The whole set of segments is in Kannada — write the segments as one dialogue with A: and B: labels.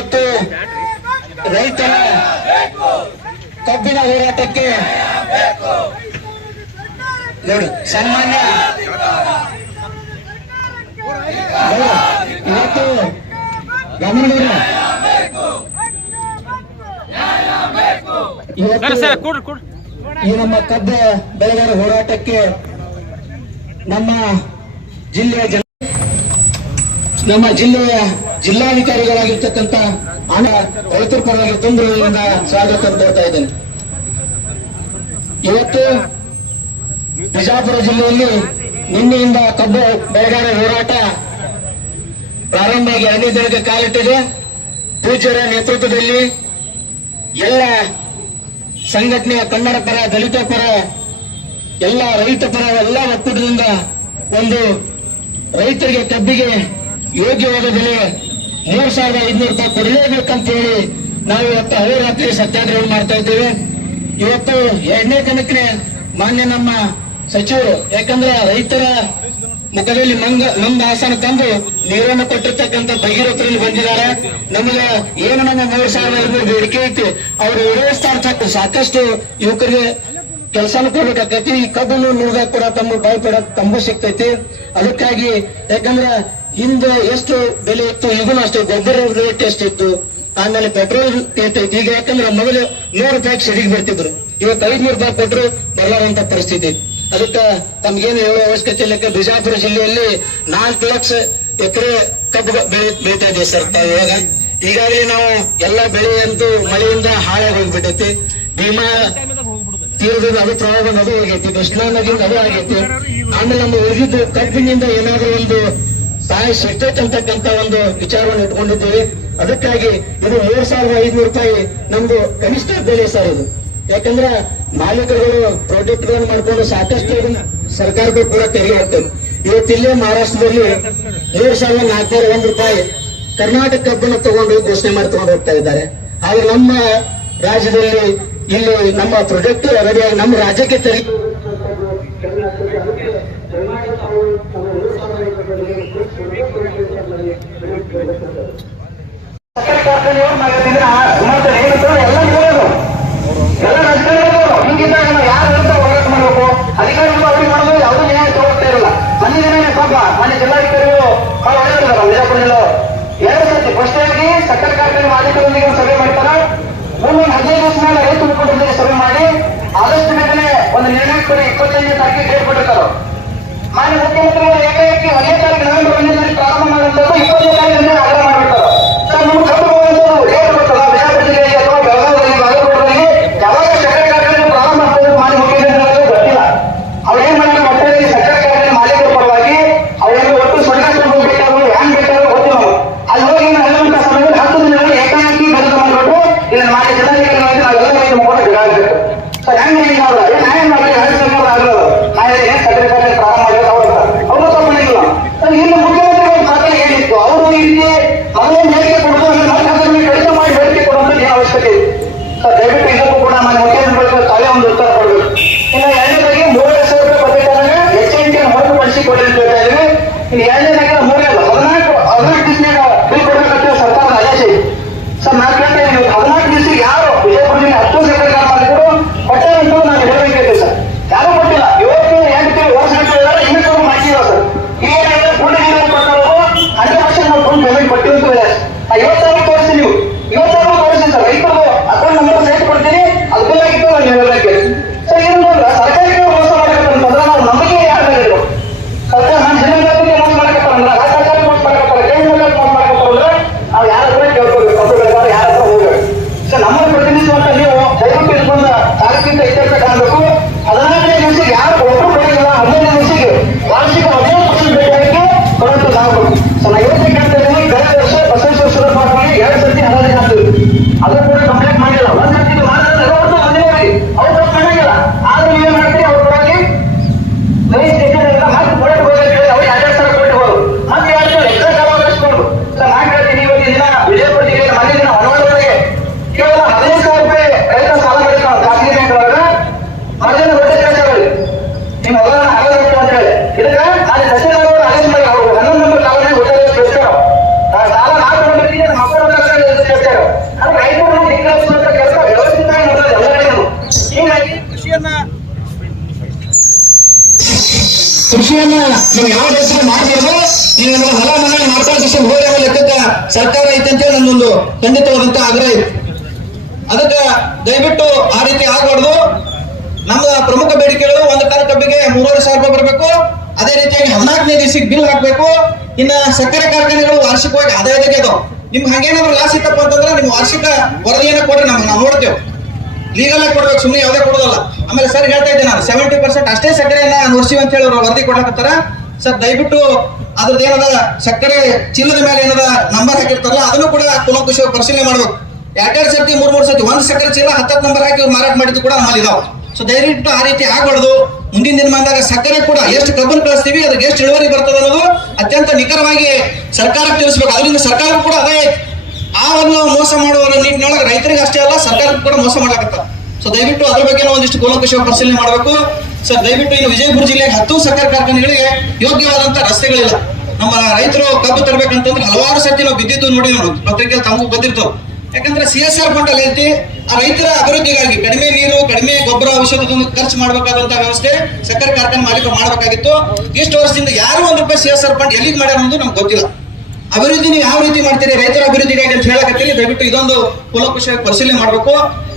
A: ಇವತ್ತು ರೈತರ ಕಬ್ಬಿನ ಹೋರಾಟಕ್ಕೆ ನೋಡಿ ಸನ್ಮಾನ್ಯ ಇವತ್ತು
B: ಕೊಡ್ರಿ
A: ಈ ನಮ್ಮ ಕಬ್ಬ ಬೆಳೆಗಾರ ಹೋರಾಟಕ್ಕೆ ನಮ್ಮ ಜಿಲ್ಲೆಯ ಜನ ನಮ್ಮ ಜಿಲ್ಲೆಯ ಜಿಲ್ಲಾಧಿಕಾರಿಗಳಾಗಿರ್ತಕ್ಕಂಥ ಹಣ ರೈತರ ಪರವಾಗಿ ತುಂಬಿರುವುದರಿಂದ ಸ್ವಾಗತ ಕೋರ್ತಾ ಇದ್ದೇನೆ. ಇವತ್ತು ಬಿಜಾಪುರ ಜಿಲ್ಲೆಯಲ್ಲಿ ನಿನ್ನೆಯಿಂದ ಕಬ್ಬು ಬೆಳೆಗಾರ ಹೋರಾಟ ಪ್ರಾರಂಭವಾಗಿ ಎರಡನೇ ದಿನಕ್ಕೆ ಕಾಲಿಟ್ಟಿದೆ. ಪೂಜ್ಯರ ನೇತೃತ್ವದಲ್ಲಿ ಎಲ್ಲ ಸಂಘಟನೆಯ ಕನ್ನಡ ಪರ, ದಲಿತ ಪರ, ಎಲ್ಲ ರೈತ ಪರ, ಎಲ್ಲ ಒಕ್ಕೂಟದಿಂದ ಒಂದು ರೈತರಿಗೆ ಕಬ್ಬಿಗೆ ಯೋಗ್ಯವಾದ ಬೆಲೆ ಮೂರ್ ಸಾವಿರದ ಐದ್ನೂರು ರೂಪಾಯಿ ಕೊಡಲೇಬೇಕಂತ ಹೇಳಿ ನಾವು ಇವತ್ತು ಅಹೋರಾತ್ರಿ ಸತ್ಯಾಗ್ರಹ ಮಾಡ್ತಾ ಇದ್ದೇವೆ. ಇವತ್ತು ಎರಡನೇ ಕನಕನೆ ಮಾನ್ಯ ನಮ್ಮ ಸಚಿವರು, ಯಾಕಂದ್ರೆ ರೈತರ ಮುಖದಲ್ಲಿ ಮಂಗ ಮಂದ ಆಸನ ತಂದು ನೀರನ್ನು ಕೊಟ್ಟಿರ್ತಕ್ಕಂಥ ಭಗೀರಥರಲ್ಲಿ ಬಂದಿದ್ದಾರೆ. ನಮಗೆ ಏನು ನಮ್ಮ ಮೂರ್ ಸಾವಿರದ ಐನೂರು ಬೇಡಿಕೆ ಐತಿ, ಅವರು ಈಡೇರಿಸ್ತಾ ಸಾಕಷ್ಟು ಯುವಕರಿಗೆ ಕೆಲಸನ ಕೊಡ್ಬೇಕಾಗ್ತೈತಿ. ಈ ಕಬ್ಬನ್ನು ನುಗ್ಗ ಕೂಡ ತಮ್ಮ ಬಾಯಿ ಕೂಡ ತಂಬು ಸಿಗ್ತೈತಿ. ಅದಕ್ಕಾಗಿ ಯಾಕಂದ್ರ ಹಿಂದೆ ಎಷ್ಟು ಬೆಲೆ ಇತ್ತು, ಈಗಲೂ ಅಷ್ಟೇ ಗೊಬ್ಬರ ರೇಟ್ ಎಷ್ಟಿತ್ತು ಆಮೇಲೆ ಪೆಟ್ರೋಲ್ ಏತೈತಿ ಈಗ ಯಾಕಂದ್ರೆ ಮೊದಲು ನೂರು ರೂಪಾಯಿ ಸಿಡಿಗೆ ಬರ್ತಿದ್ರು. ಇವತ್ತು ಐದ್ನೂರು ರೂಪಾಯಿ ಕೊಟ್ಟರು ಬರಲಾರಂತ ಪರಿಸ್ಥಿತಿ. ಅದಕ್ಕ ತಮ್ಗೇನು ಹೇಳೋ ಅವಶ್ಯಕತೆ ಇಲ್ಲ ಯಾಕೆ ಬಿಜಾಪುರ ಜಿಲ್ಲೆಯಲ್ಲಿ ನಾಲ್ಕು ಲಕ್ಷ ಎಕರೆ ಕಬ್ಬು ಬೆಳೆ, ಬೆಳೀತಾ ಇದೆ ಸರ್ ಇವಾಗ. ಈಗಾಗಲೇ ನಾವು ಎಲ್ಲ ಬೆಳೆ ಅಂತೂ ಮಳೆಯಿಂದ ಹಾಳಾಗಿ ಹೋಗ್ಬಿಟ್ಟೈತಿ. ಭೀಮಾ ತೀರದಿಂದ ಅದು ಪ್ರವಾಹ ನದಿ ಆಗೈತಿ, ಕೃಷ್ಣಾ ನದಿಯಿಂದ ಅದು ಆಗೈತಿ. ಆಮೇಲೆ ನಮ್ಮ ಉಳಿದಿದ್ದು ಕಬ್ಬಿನಿಂದ ಏನಾದ್ರೂ ಒಂದು ಸಹಾಯ ಸಿಗ್ತೈತೆ ಅಂತಕ್ಕಂತ ಒಂದು ವಿಚಾರವನ್ನು ಇಟ್ಕೊಂಡಿದ್ದೀವಿ ಅದಕ್ಕಾಗಿ ಇದು ಮೂರ್ ಸಾವಿರದ ಐದ್ನೂರು ರೂಪಾಯಿ ನಮ್ದು ಕನಿಷ್ಠ ಬೆಲೆ ಸರ್ ಇದು. ಯಾಕಂದ್ರೆ ಮಾಲೀಕರುಗಳು ಪ್ರಾಜೆಕ್ಟ್ಗಳನ್ನು ಮಾಡ್ಕೊಂಡು ಸಾಕಷ್ಟು ಸರ್ಕಾರಕ್ಕೂ ಕೂಡ ತೆರಿಗೆ ಹಾಕ್ತೇವೆ ಇವತ್ತಿಲ್ಲೇ ಮಹಾರಾಷ್ಟ್ರದಲ್ಲಿ ಮೂರ್ ಸಾವಿರದ ನಾಲ್ಕುನೂರ ಒಂದು ರೂಪಾಯಿ ಕರ್ನಾಟಕ ಕಬ್ಬನ್ನು ತಗೊಂಡು ಘೋಷಣೆ ಮಾಡಿ ಹೋಗ್ತಾ ಇದ್ದಾರೆ. ಆದ್ರೆ ನಮ್ಮ ರಾಜ್ಯದಲ್ಲಿ ಇಲ್ಲಿ ನಮ್ಮ ಪ್ರಾಜೆಕ್ಟ್ ನಮ್ಮ ರಾಜ್ಯಕ್ಕೆ ತೆರಿಗೆ ಕಾರ್ಖಾನೆಯವರು ಮಾಡಿದ್ರೆ ಮತ್ತೆ ಏನಿದ್ರು ಎಲ್ಲ ನಿಲ್ಲೋದು ಎಲ್ಲ ರಾಜಕಾರಣಿಗಳು ಹಿಂಗಿದ್ದಾಗ ನಾವು ಯಾರು ವಿರುದ್ಧ ಹೋರಾಟ ಮಾಡಬೇಕು? ಅಧಿಕಾರಿಗಳು ಅವ್ರಿಗೆ ಮಾಡೋದು ಯಾವುದೂ ನ್ಯಾಯ ತಗೋತಾ ಇರಲ್ಲ. ಮನೆ ದಿನ ಪಾಪ. ಮನೆ ಜಿಲ್ಲಾಧಿಕಾರಿಗಳು ಬಹಳ ಒಳ್ಳೆಯವರು ಜಿಲ್ಲೆ ಎರಡು ಸರ್ತಿ ಫಸ್ಟ್ ಆಗಿ ಸಕ್ಕರೆ ಕಾರ್ಖಾನೆ ಮಾಲೀಕರೊಂದಿಗೆ ಒಂದು ಸಭೆ ಮಾಡ್ತಾರ. ಒಂದು ಹದಿನೈದು ದಿವಸ ಮೇಲೆ ರೈತ ಮುಖಂಡರೊಂದಿಗೆ ಸಭೆ ಮಾಡಿ ಆದಷ್ಟು ಬೇಗನೆ ಒಂದು ನಿರ್ಣಯ ಕೊಡಿ, ಇಪ್ಪತ್ತೈದನೇ ತಾರೀಕಿಗೆ ಡೇಟ್ ಕೊಟ್ಟಿರ್ತಾರೆ. ಮಾನ್ಯ ಮುಖ್ಯಮಂತ್ರಿಗಳು ಏಕಾಏಕಿ ಒಂದೇ ತಾರೀಕು ನವೆಂಬರ್ ಒಂದನೇ ತಾರೀಕು ಪ್ರಾರಂಭ ಮಾಡುವಂತದ್ದು ಇಪ್ಪತ್ತನೇ ತಾರೀಕು ಆಗ್ರಹ ಮಾಡಿರ್ತಾರೆ ಸರ್ ನಮ್ಮ ಕಬ್ಬು ಹೋಗುವಂತದ್ದು ಏನು ಗೊತ್ತಲ್ಲ ಬಿಜಾಪುರ ಜಿಲ್ಲೆಗೆ ಅಥವಾ ಬೆಳಗಾವಿಯಲ್ಲಿ ಬಾಗಲಕೋಟೆಯಲ್ಲಿ ಯಾವಾಗ ಸಕ್ಕರೆ ಕಾರ್ಖಾನೆ ಪ್ರಾರಂಭ ಆಗ್ತದೆ ಮಾನ್ಯ ಮುಖ್ಯಮಂತ್ರಿಗಳು ಗೊತ್ತಿಲ್ಲ ಅವ್ರು ಏನ್ ಮಾಡಿದ್ರು ಒಟ್ಟಾಗಿ ಸಕ್ಕರೆ ಕಾರ್ಖಾನೆ ಮಾಲೀಕರ ಪರವಾಗಿ ಅವರಿಗೆ ಒಟ್ಟು ಸ್ವರ್ಗ ತಗೊಂಡು ಬೇಕಾದ್ರು ಹ್ಯಾಂಗ್ ಬೇಕಾದ್ರೂ ಗೊತ್ತಿಲ್ಲ ನಾವು ಅಲ್ಲಿ ಹೋಗಿ ನಾವು ಹೇಳುವಂತ ಸಮಯದಲ್ಲಿ ಹತ್ತು ದಿನಗಳಲ್ಲಿ ಏಕಾಏಕಿ ಬದಲು ಮಾಡಿಬಿಟ್ಟು ಇದನ್ನ ಮಾನ್ಯ ಜಿಲ್ಲಾಧಿಕಾರಿ ನಾವೆಲ್ಲ ರೈತ ಮುಖಂಡ ಬೇಕಾಗಬೇಕು ಸರ್ ಹೆಂಗ್ ಹೆಂಗ್ ಅವ್ರ ಏನ್ ನ್ಯಾಯ ಮಾಡಿ ಎರಡು ಸರ್ಕಾರ ಆಗಿರೋದು ನಾ ಏನ್ ಸಕ್ಕರೆ ಕಾರ್ಖಾನೆ ಪ್ರಾರಂಭ ಮಾಡಿರೋದು ಅವ್ರ ಅವರು ತಪ್ಪಿಲ್ಲ ಸರ್ ಇನ್ನು ಮುಖ್ಯಮಂತ್ರಿಗಳ ಖಾತೆ ಏನಿತ್ತು ಅವರು ಇಲ್ಲಿ ಮೊದಲೇ ಬೇಡಿಕೆ ಕೊಡೋದು ಅಂದ್ರೆ ಮತ್ತೆ ಅದನ್ನು ಕಡಿತ ಮಾಡಿ ಬೇಡಿಕೆ ಕೊಡುವಂತ ಏನು ಅವಶ್ಯಕತೆ ಇದೆ ಸರ್ ದಯವಿಟ್ಟು ಇದಕ್ಕೂ ಕೂಡ ಮಾನ್ಯ ಮುಖ್ಯಮಂತ್ರಿಗಳು ತಾವೇ ಒಂದು ಉತ್ತರ ಕೊಡಬೇಕು. ಇನ್ನು ಎರಡನೇದಾಗಿ ಮೂರುವರೆ ಸಾವಿರ ರೂಪಾಯಿ ಬಜೆಟ್ ಎಚ್ ಎನ್ ಟಿ ಹೊರತುಪಡಿಸಿ ಕೊಡಿ ಅಂತ ಹೇಳ್ತಾ ಇದ್ದೀವಿ. ಇನ್ನು ಎರಡನೇದಾಗಿ ಮೂರನೇ ಹದಿನಾಲ್ಕು ಹದಿನಾಲ್ಕು ದಿವಸನಾಗ ಬಿಲ್ ಕೊಡಬೇಕಂತ ಸರ್ಕಾರದ ಆದೇಶ ಇದೆ ಸರ್ ನಾನು ಕೇಳ್ತಾ ಇದ್ದೀನಿ ಹದಿನಾಲ್ಕು ದಿವಸ ಯಾರು ವಿಜಯಪುರ ಜಿಲ್ಲೆ ಹತ್ತು ಸೆಕ್ರೆಟರಿ ಮಾಡಿದ್ರು ಕೊಟ್ಟೆ ಅಂತ ನಾನು ಹೇಳಬೇಕಿದೆ ಸರ್ ಯಾರು ಕೊಟ್ಟಿಲ್ಲ ಇವತ್ತು ಎಂಟು ತಿಂಗಳು ವರ್ಷ ಗಟ್ಟಲೆ ಇನ್ನೂ ಸ್ವಲ್ಪ ಮಾಡಿಲ್ಲ ಸರ್ ಈಗ ಫುಲ್ ಡಿಗ್ರಿ ಕೊಟ್ಟವರು ಹಂಡ್ರೆಡ್ ಪರ್ಸೆಂಟ್ ನಾವು ಫುಲ್ ಪೇಮೆಂಟ್ ಕೊಟ್ಟಿವಿ ಅಂತ ಹೇಳಿದೆ ನಾ ಇವತ್ತಾದ್ರೂ ತೋರಿಸಿ ನೀವು ಇವತ್ತಾದ್ರೂ ತೋರಿಸಿ ಸರ್ ರೈತರು ಅಕೌಂಟ್ ನಂಬರ್ ಸೈಟ್ ಕೊಡ್ತೀನಿ ಅದು ಬಿಲ್ ಆಗಿತ್ತು ನಾನು ಹೇಳೋದಕ್ಕೆ ಸರ್ ಏನು ಸರ್ಕಾರಕ್ಕೆ ಮೋಸ ಮಾಡಬೇಕಂತಂದ್ರೆ ನಾವು ನಂಬಿಕೆ ಯಾರು ಹೇಳಿದ್ರು ಸರ್ಕಾರ ನಾನು ಜಿಲ್ಲಾಧಿಕಾರಿಗೆ ಮೋಸ ಮಾಡಕತ್ತಾರ ರಾಜ್ಯ ಸರ್ಕಾರ ಮೋಸ ಮಾಡಕತ್ತಾರ ಕೇಂದ್ರ ಸರ್ಕಾರ ಮೋಸ ಕೃಷಿಯನ್ನ ನೀವು ಯಾವ ಹೆಸರು ಮಾಡಬಹುದು ನೀವು ಹೊಲ ಮನೆ ಮಾಡ್ಕೊಂಡು ಕೃಷಿ ಲೆಕ್ಕದ ಸರ್ಕಾರ ಐತೆ ಅಂತೇಳಿ ನನ್ನೊಂದು ಖಂಡಿತವಾದಂತ ಆಗ್ರಹ ಇತ್ತು. ಅದಕ್ಕೆ ದಯವಿಟ್ಟು ಆ ರೀತಿ ಆಗಬಾರ್ದು. ನಮ್ಮ ಪ್ರಮುಖ ಬೇಡಿಕೆಗಳು ಒಂದು ಟನ್ ಕಬ್ಬಿಗೆ ಮೂರುವರೆ ಸಾವಿರ ರೂಪಾಯಿ ಬರಬೇಕು. ಅದೇ ರೀತಿಯಾಗಿ ಹದಿನಾಲ್ಕನೇ ದಿವಸಕ್ಕೆ ಬಿಲ್ ಹಾಕಬೇಕು. ಇನ್ನ ಸಕ್ಕರೆ ಕಾರ್ಖಾನೆಗಳು ವಾರ್ಷಿಕವಾಗಿ ಆದಾಯ ತೆಗೆದು ನಿಮ್ಗೆ ಹಂಗೇನಾದ್ರು ಲಾಸ್ ಇತ್ತಪ್ಪ ಅಂತಂದ್ರೆ ನಿಮ್ಮ ವಾರ್ಷಿಕ ವರದಿಯನ್ನು ಕೊಡ್ರಿ, ನಮ್ಗೆ ನಾವು ನೋಡ್ತೇವೆ. ಲೀಗಲ್ ಆಗಿ ಕೊಡ್ಬೇಕು ಸುಮ್ಮನೆ ಯಾವುದೇ ಕೊಡೋದಲ್ಲ. ಆಮೇಲೆ ಸರ್ ಹೇಳ್ತಾ ಇದ್ದೆ ನಾನು ಸೆವೆಂಟಿ ಪರ್ಸೆಂಟ್ ಅಷ್ಟೇ ಸಕ್ಕರೆಯನ್ನ ನೋಡ್ತೀವಿ ಅಂತ ಹೇಳಿ ವರದಿ ಕೊಡಕತ್ತಾರ ಸರ್, ದಯವಿಟ್ಟು ಅದ್ರದ್ದು ಏನದ, ಸಕ್ಕರೆ ಚೀಲದ ಮೇಲೆ ಏನದ ನಂಬರ್ ಹಾಕಿರ್ತಾರಲ್ಲ, ಅದನ್ನು ಕೂಡ ಕುಲಂಕುಶ ಪರಿಶೀಲನೆ ಮಾಡಬೇಕು. ಎರಡೆರಡು ಸರ್ತಿ, ಮೂರ್, ಮೂರು ಸರ್ತಿ, ಒಂದು ಸಕ್ಕರೆ ಚೀಲ ಹತ್ತತ್ತು ನಂಬರ್ ಹಾಕಿ ಮಾರಾಟ ಮಾಡಿದ್ದು ಕೂಡ ನಮ್ಮಲ್ಲಿ ಇದಾವೆ. ಸೊ ದಯವಿಟ್ಟು ಆ ರೀತಿ ಆಗಬಾರ್ದು. ಮುಂದಿನ ದಿನಮಾನದಾಗ ಸಕ್ಕರೆ ಕೂಡ ಎಷ್ಟು ಕಬ್ಬನ್ನು ಕಳಿಸ್ತೀವಿ ಅದಕ್ಕೆ ಎಷ್ಟು ಇಳುವರಿ ಬರ್ತದೆ ಅನ್ನೋದು ಅತ್ಯಂತ ನಿಖರವಾಗಿ ಸರ್ಕಾರಕ್ಕೆ ತಿಳಿಸ್ಬೇಕು. ಅದರಿಂದ ಸರ್ಕಾರ ಕೂಡ ಅದೇ, ಆ ಒಂದು ಮೋಸ ಮಾಡುವ ನಿಟ್ಟಿನೊಳಗೆ ರೈತರಿಗೆ ಅಷ್ಟೇ ಅಲ್ಲ, ಸರ್ಕಾರಕ್ಕೆ ಕೂಡ ಮೋಸ ಮಾಡ್ಲಾಕತ್ತ ಸೊ ದಯವಿಟ್ಟು ಅದ್ರ ಬಗ್ಗೆ ಒಂದಿಷ್ಟು ಕೂಲಂಕಷ ಪರಿಶೀಲನೆ ಮಾಡಬೇಕು. ಸರ್ ದಯವಿಟ್ಟು ಇನ್ನು ವಿಜಯಪುರ ಜಿಲ್ಲೆಗೆ ಹತ್ತು ಸಕ್ಕರೆ ಕಾರ್ಖಾನೆಗಳಿಗೆ ಯೋಗ್ಯವಾದಂತ ರಸ್ತೆಗಳಿಲ್ಲ. ನಮ್ಮ ರೈತರು ಕಬ್ಬು ತರಬೇಕಂತಂದ್ರೆ ಹಲವಾರು ಸರ್ತಿ ನಾವು ಬಿದ್ದಿದ್ದು ನೋಡಿ ನಾವು ಪತ್ರಿಕೆಯಲ್ಲಿ ತಮಗೂ ಬಂದಿರ್ತಾವ. ಯಾಕಂದ್ರೆ ಸಿ ಎಸ್ ಆರ್ ಫಂಡ್ ಅಲ್ಲಿ ಐತಿ. ಆ ರೈತರ ಅಭಿವೃದ್ಧಿಗಾಗಿ ಕಡಿಮೆ ನೀರು, ಕಡಿಮೆ ಗೊಬ್ಬರ ಔಷಧವನ್ನು ಖರ್ಚು ಮಾಡಬೇಕಾದಂತಹ ವ್ಯವಸ್ಥೆ ಸಕ್ಕರೆ ಕಾರ್ಖಾನೆ ಮಾಲೀಕರು ಮಾಡಬೇಕಾಗಿತ್ತು. ಇಷ್ಟು ವರ್ಷದಿಂದ ಯಾರು ಒಂದು ರೂಪಾಯಿ ಸಿ ಎಸ್ ಆರ್ ಫಂಡ್ ಎಲ್ಲಿಗೆ ಮಾಡ್ಯಾರ ಅನ್ನೋದು ನಮ್ಗೆ ಗೊತ್ತಿಲ್ಲ. ಅಭಿವೃದ್ಧಿ ನೀವು ಯಾವ ರೀತಿ ಮಾಡ್ತೀರಿ? ರೈತರ ಅಭಿವೃದ್ಧಿಗಾಗಿ ಅಂತ ಹೇಳಕತ್ತೀರಿ ದಯವಿಟ್ಟು ಇದೊಂದು ಕೂಲಂಕುಷವಾಗಿ ಪರಿಶೀಲನೆ ಮಾಡಬೇಕು.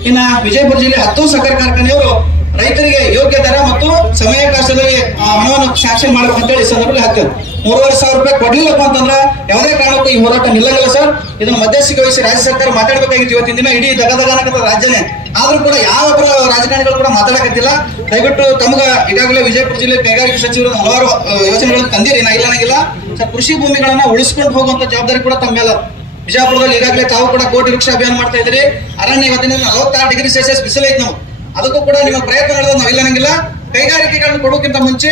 A: ಇನ್ನ ವಿಜಯಪುರ ಜಿಲ್ಲೆ ಹತ್ತು ಸಕ್ಕರೆ ಕಾರ್ಖಾನೆಯವರು ರೈತರಿಗೆ ಯೋಗ್ಯ ದರ ಮತ್ತು ಸಮಯಕಾಶದಲ್ಲಿ ಹಣವನ್ನು ಶಾಕ್ಷನ್ ಮಾಡಬೇಕು ಅಂತ ಹೇಳಿ ಸಂದರ್ಭದಲ್ಲಿ ಹಾಕ್ತೇವೆ. ಮೂರುವರೆ ಸಾವಿರ ರೂಪಾಯಿ ಕೊಡ್ಲಿಲ್ಲಪ್ಪ ಅಂತಂದ್ರೆ ಯಾವುದೇ ಕಾರಣಕ್ಕೂ ಈ ಹೋರಾಟ ನಿಲ್ಲಲ್ಲ ಸರ್. ಇದನ್ನು ಮಧ್ಯಸ್ಥಿಕೆ ವಹಿಸಿ ರಾಜ್ಯ ಸರ್ಕಾರ ಮಾತಾಡಬೇಕಾಗಿತ್ತು ಇವತ್ತಿನ ದಿನ ಇಡೀ ದಗದಗನಕದ ರಾಜ್ಯನೇ. ಆದ್ರೂ ಕೂಡ ಯಾವ ರಾಜಕಾರಣಿಗಳು ಕೂಡ ಮಾತಾಡಕತ್ತಿಲ್ಲ. ದಯವಿಟ್ಟು ತಮಗ ಈಗಾಗಲೇ ವಿಜಯಪುರ ಜಿಲ್ಲೆ ಕೈಗಾರಿಕೆ ಸಚಿವರು ಹಲವಾರು ಯೋಜನೆಗಳನ್ನು ತಂದಿರಿ, ನಾ ಇಲ್ಲ ನನಗಿಲ್ಲ ಸರ್, ಕೃಷಿ ಭೂಮಿಗಳನ್ನ ಉಳಿಸ್ಕೊಂಡು ಹೋಗುವಂತ ಜವಾಬ್ದಾರಿ ಕೂಡ ತಮ್ಮ ಮೇಲೆ ಬಿಜಾಪುರದಲ್ಲಿ ಈಗಾಗಲೇ ತಾವು ಕೂಡ ಕೋಟಿ ವೃಕ್ಷ ಅಭಿಯಾನ ಮಾಡ್ತಾ ಇದ್ರಿ ಅರಣ್ಯ ಇವತ್ತಿನ ನಲವತ್ತಾರು ಡಿಗ್ರಿ ಸೆಲ್ಸಿಯಸ್ ಬಿಸಿಲೈತೆ ನಾವು. ಅದಕ್ಕೂ ಕೂಡ ನಿಮ್ಮ ಪ್ರಯತ್ನ ನಡೆದು ನಾವು ಇಲ್ಲನಂಗಿಲ್ಲ ಕೈಗಾರಿಕೆಗಳನ್ನು ಕೊಡೋಕ್ಕಿಂತ ಮುಂಚೆ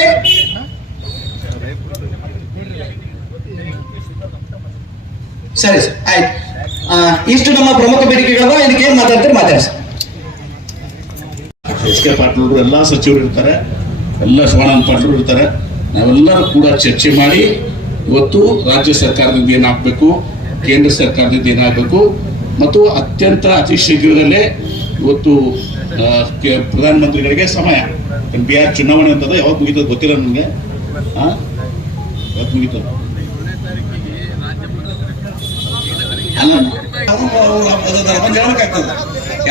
A: ಸರಿ ಸರ್, ಆಯ್ತು. ಇಷ್ಟು ನಮ್ಮ ಪ್ರಮುಖ ಬೇಡಿಕೆಗಳು. ಇದಕ್ಕೆ ಏನ್ ಮಾತಾಡ್ತಾರೆ? ಮಾತಾಡಿ ಸರ್.
B: ಎಚ್ ಕೆ ಪಾಟೀಲ್ ಎಲ್ಲ ಸಚಿವರು ಇರ್ತಾರೆ. ಎಲ್ಲ ಶಿವಾನಂದ ಪಾಟೀಲ್ ಇರ್ತಾರೆ. ನಾವೆಲ್ಲರೂ ಕೂಡ ಚರ್ಚೆ ಮಾಡಿ ಇವತ್ತು ರಾಜ್ಯ ಸರ್ಕಾರದಿಂದ ಏನಾಗಬೇಕು ಕೇಂದ್ರ ಸರ್ಕಾರದಿಂದ ಏನಾಗಬೇಕು? ಮತ್ತು ಅತ್ಯಂತ ಅತಿ ಶೀಘ್ರದಲ್ಲೇ ಇವತ್ತು ಪ್ರಧಾನಮಂತ್ರಿಗಳಿಗೆ ಸಮಯ. ಆರ್ ಚುನಾವಣೆ ಅಂತದ ಯಾವಾಗ ಮುಗಿತದ ಗೊತ್ತಿಲ್ಲ ನನಗೆ ಮುಗಿತದ? ಹೇಳ್ಬೇಕಾಗ್ತದೆ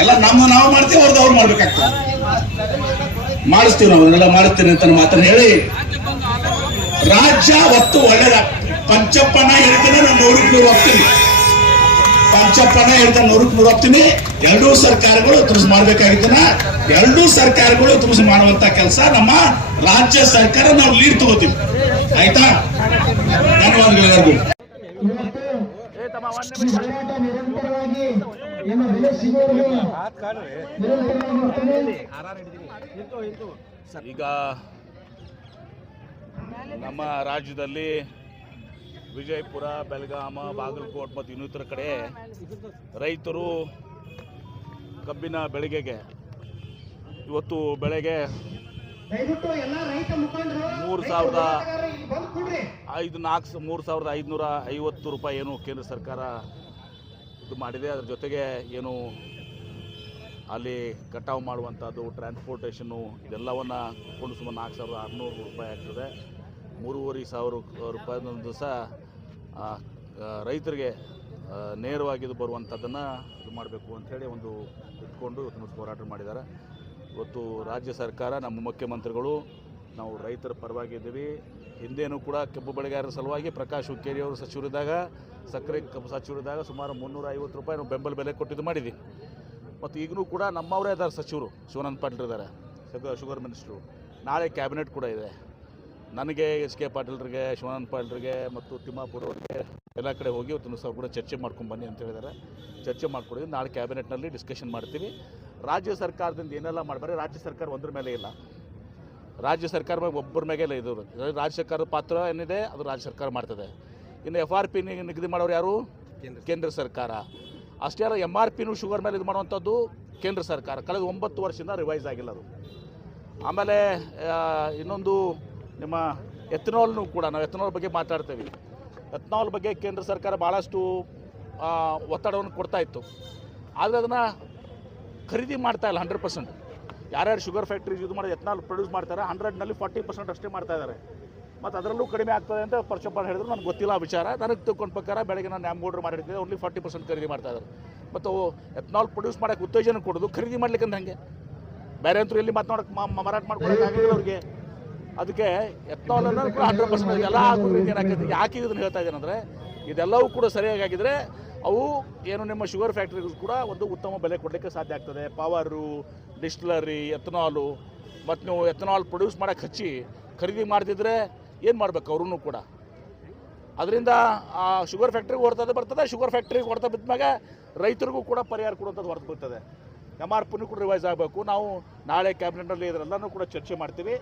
B: ಎಲ್ಲ ನಮ್ಮ ನಾವು ಮಾಡ್ತೀವಿ ಅವ್ರದ್ದು ಅವ್ರು ಮಾಡ್ಬೇಕಾಗ್ತದೆ. ಮಾಡಿಸ್ತೀವಿ ನಾವು, ಅದನ್ನೆಲ್ಲ ಮಾಡುತ್ತೇನೆ ಅಂತ ಮಾತ್ರ ಹೇಳಿ. ರಾಜ್ಯ ಒತ್ತು ಒಳ್ಳೇದ ಪಂಚಪ್ಪನ ಹೇಳ್ತೇನೆ ನಾನು ನೂರಕ್ಕೆ ನೂರು ಹೋಗ್ತೀನಿ ಪಂಚಪ್ಪನ ಹೇಳ್ತಾನೆ ನೂರಕ್ಕೆ ನೂರು ಹೋಗ್ತೀನಿ ಎರಡೂ ಸರ್ಕಾರಗಳು ತುಮಸ್ ಮಾಡ್ಬೇಕಾಗಿದ್ದನ ಎರಡೂ ಸರ್ಕಾರಗಳು ತುಮಸ್ ಮಾಡುವಂತ ಕೆಲಸ ನಮ್ಮ ರಾಜ್ಯ ಸರ್ಕಾರ ನಾವು ಲೀಡ್ ತಗೋತೀವಿ. ಆಯ್ತಾ? ಧನ್ಯವಾದಗಳು ಎಲ್ಲರಿಗೂ.
C: ಈಗ ನಮ್ಮ ರಾಜ್ಯದಲ್ಲಿ ವಿಜಯಪುರ ಬೆಳಗಾಮ ಬಾಗಲಕೋಟ್ ಮತ್ತು ಇನ್ನಿತರ ಕಡೆ ರೈತರು ಕಬ್ಬಿನ ಬೆಳೆಗೆಗೆ ಇವತ್ತು ಬೆಳೆಗೆ ಮೂರು ಸಾವಿರದ ಐದು ನಾಲ್ಕು ಮೂರು ಸಾವಿರದ ಐದುನೂರ ಐವತ್ತು ರೂಪಾಯಿ ಏನು ಕೇಂದ್ರ ಸರ್ಕಾರ ಇದು ಮಾಡಿದೆ. ಅದರ ಜೊತೆಗೆ ಏನು ಅಲ್ಲಿ ಕಟಾವು ಮಾಡುವಂಥದ್ದು ಟ್ರಾನ್ಸ್ಪೋರ್ಟೇಷನ್ನು ಇದೆಲ್ಲವನ್ನು ಕೊಂಡು ಸುಮಾರು ನಾಲ್ಕು ಸಾವಿರದ ಆರುನೂರು ರೂಪಾಯಿ ಆಗ್ತದೆ. ಮೂರುವರೆ ಸಾವಿರ ರೂಪಾಯಿ ಒಂದು ದಿವಸ ರೈತರಿಗೆ ನೇರವಾಗಿ ಇದು ಬರುವಂಥದ್ದನ್ನು ಇದು ಮಾಡಬೇಕು ಅಂಥೇಳಿ ಒಂದು ಇಟ್ಕೊಂಡು ಇವತ್ತು ಹೋರಾಟ ಮಾಡಿದ್ದಾರೆ. ಇವತ್ತು ರಾಜ್ಯ ಸರ್ಕಾರ, ನಮ್ಮ ಮುಖ್ಯಮಂತ್ರಿಗಳು, ನಾವು ರೈತರ ಪರವಾಗಿದ್ದೀವಿ ಹಿಂದೇನೂ ಕೂಡ ಕಬ್ಬು ಬೆಳೆಗಾರರ ಸಲುವಾಗಿ ಪ್ರಕಾಶ್ ಹುಕ್ಕೇರಿ ಅವರು ಸಚಿವರಿದ್ದಾಗ, ಸಕ್ಕರೆ ಕಬ್ಬು ಸಚಿವರಿದ್ದಾಗ ಸುಮಾರು ಮುನ್ನೂರ ಐವತ್ತು ರೂಪಾಯಿ ನಾವು ಬೆಂಬಲ ಬೆಲೆ ಕೊಟ್ಟಿದ್ದು ಮಾಡಿದ್ವಿ. ಮತ್ತು ಈಗಲೂ ಕೂಡ ನಮ್ಮವರೇ ಇದ್ದಾರೆ ಸಚಿವರು, ಶಿವಾನಂದ ಪಾಟೀಲ್ ಇದ್ದಾರೆ ಶುಗರ್ ಮಿನಿಸ್ಟ್ರು. ನಾಳೆ ಕ್ಯಾಬಿನೆಟ್ ಕೂಡ ಇದೆ. ನನಗೆ ಎಸ್ ಕೆ ಪಾಟೀಲ್ರಿಗೆ ಶಿವಾನಂದ ಪಾಟೀಲ್ರಿಗೆ ಮತ್ತು ತಿಮ್ಮಾಪುರ ಅವರಿಗೆ ಎಲ್ಲ ಕಡೆ ಹೋಗಿ ಇವತ್ತು ಸರ್ ಕೂಡ ಚರ್ಚೆ ಮಾಡ್ಕೊಂಡು ಬನ್ನಿ ಅಂತ ಹೇಳಿದ್ದಾರೆ. ಚರ್ಚೆ ಮಾಡ್ಕೊಡಿ ನಾಳೆ ಕ್ಯಾಬಿನೆಟ್ನಲ್ಲಿ ಡಿಸ್ಕಷನ್ ಮಾಡ್ತೀವಿ. ರಾಜ್ಯ ಸರ್ಕಾರದಿಂದ ಏನೆಲ್ಲ ಮಾಡಬಾರೆ ರಾಜ್ಯ ಸರ್ಕಾರ ಒಂದ್ರ ಮೇಲೆ ಇಲ್ಲ. ರಾಜ್ಯ ಸರ್ಕಾರ ಮೇಲೆ ಒಬ್ಬರ ಮೇಲೆ ಇದು. ರಾಜ್ಯ ಸರ್ಕಾರದ ಪಾತ್ರ ಏನಿದೆ? ಅದು ರಾಜ್ಯ ಸರ್ಕಾರ ಮಾಡ್ತದೆ. ಇನ್ನು ಎಫ್ ಆರ್ ಪಿ ನಿಗದಿ ಮಾಡೋರು ಯಾರು? ಕೇಂದ್ರ ಸರ್ಕಾರ. ಅಷ್ಟೇ ಅಲ್ಲ ಎಂ ಆರ್ ಪಿನೂ ಶುಗರ್ ಮೇಲೆ ಇದು ಮಾಡುವಂಥದ್ದು ಕೇಂದ್ರ ಸರ್ಕಾರ. ಕಳೆದ ಒಂಬತ್ತು ವರ್ಷದಿಂದ ರಿವೈಸ್ ಆಗಿಲ್ಲ ಅದು. ಆಮೇಲೆ ಇನ್ನೊಂದು ನಿಮ್ಮ ಎಥನಾಲ್ನು ಕೂಡ, ನಾವು ಎಥನಾಲ್ ಬಗ್ಗೆ ಮಾತಾಡ್ತೇವೆ. ಎಥನಾಲ್ ಬಗ್ಗೆ ಕೇಂದ್ರ ಸರ್ಕಾರ ಭಾಳಷ್ಟು ಒತ್ತಡವನ್ನು ಕೊಡ್ತಾ ಇತ್ತು. ಆದರೆ ಅದನ್ನು ಖರೀದಿ ಮಾಡ್ತಾ ಇಲ್ಲ ಹಂಡ್ರೆಡ್ ಪರ್ಸೆಂಟ್ ಯಾರ್ಯಾರು ಶುಗರ್ ಫ್ಯಾಕ್ಟ್ರೀಸ್ ಇದು ಮಾಡಿ ಎಥನಾಲ್ ಪ್ರೊಡ್ಯೂಸ್ ಮಾಡ್ತಾರೆ ಹಂಡ್ರೆಡ್ನಲ್ಲಿ ಫಾರ್ಟಿ ಪರ್ಸೆಂಟ್ ಅಷ್ಟೇ ಮಾಡ್ತಾ ಇದ್ದಾರೆ. ಮತ್ತು ಅದರಲ್ಲೂ ಕಡಿಮೆ ಆಗ್ತದೆ ಅಂತ ಪರ್ಚಪ್ಪಣ್ಣ ಹೇಳಿದ್ರು, ನನಗೆ ಗೊತ್ತಿಲ್ಲ ಆ ವಿಚಾರ. ನನಗೆ ತಿಳ್ಕೊಂಡ ಪ್ರಕಾರ ಬೆಳಗ್ಗೆ ನಾನು ನ್ಯಾಮ್ಗೌಡ್ರು ಮಾಡಿರ್ತಿದ್ದೆ ಓನ್ಲಿ ಫಾರ್ಟಿ ಪರ್ಸೆಂಟ್ ಖರೀದಿ ಮಾಡ್ತಾ ಇದ್ದಾರೆ. ಮತ್ತು ಎಥನಾಲ್ ಪ್ರೊಡ್ಯೂಸ್ ಮಾಡೋಕ್ಕೆ ಉತ್ತೇಜನ ಕೊಡೋದು, ಖರೀದಿ ಮಾಡ್ಲಿಕ್ಕೆ ಅಂತ ಹಂಗೆ? ಬೇರೆ ಅಂತೂ ಎಲ್ಲಿ ಮಾತನಾಡೋಕೆ ಮಾರಾಟ ಮಾಡ್ಕೊಳ್ಳೋಕೆ ಆಗಿಲ್ಲ ಅವ್ರಿಗೆ. ಅದಕ್ಕೆ ಎತ್ನಾಲ್ ಅನ್ನೋದು ಕೂಡ ಹಂಡ್ರೆಡ್ ಪರ್ಸೆಂಟ್ ಎಲ್ಲ ಏನಾಗ್ತದೆ? ಯಾಕೆ ಇದನ್ನು ಹೇಳ್ತಾ ಇದ್ದೇನೆ ಅಂದರೆ, ಇದೆಲ್ಲವೂ ಕೂಡ ಸರಿಯಾಗಿ ಆಗಿದ್ರೆ ಅವು ಏನು ನಿಮ್ಮ ಶುಗರ್ ಫ್ಯಾಕ್ಟ್ರಿಗೂ ಕೂಡ ಒಂದು ಉತ್ತಮ ಬೆಲೆ ಕೊಡಲಿಕ್ಕೆ ಸಾಧ್ಯ ಆಗ್ತದೆ. ಪವರು ಡಿಸ್ಟಿಲರಿ ಎಥನಾಲು ಮತ್ತು ನೀವು ಎಥನಾಲ್ ಪ್ರೊಡ್ಯೂಸ್ ಮಾಡೋಕ್ಕೆ ಹಚ್ಚಿ ಖರೀದಿ ಮಾಡ್ತಿದ್ರೆ ಏನು ಮಾಡ್ಬೇಕು ಅವ್ರೂ ಕೂಡ? ಅದರಿಂದ ಆ ಶುಗರ್ ಫ್ಯಾಕ್ಟ್ರಿಗೆ ಹೊರತದ ಬರ್ತದೆ ಶುಗರ್ ಫ್ಯಾಕ್ಟ್ರಿಗೆ ಹೊಡೆತ ಬಿದ್ದಾಗ ರೈತರಿಗೂ ಕೂಡ ಪರಿಹಾರ ಕೊಡುವಂಥದ್ದು ಹೊರತು ಬರ್ತದೆ ಎಂ ಆರ್ ಪಿನೂ ಕೂಡ ರಿವೈಸ್ ಆಗಬೇಕು. ನಾವು ನಾಳೆ ಕ್ಯಾಬಿನೆಟಲ್ಲಿ ಇದರೆಲ್ಲನೂ ಕೂಡ ಚರ್ಚೆ ಮಾಡ್ತೀವಿ.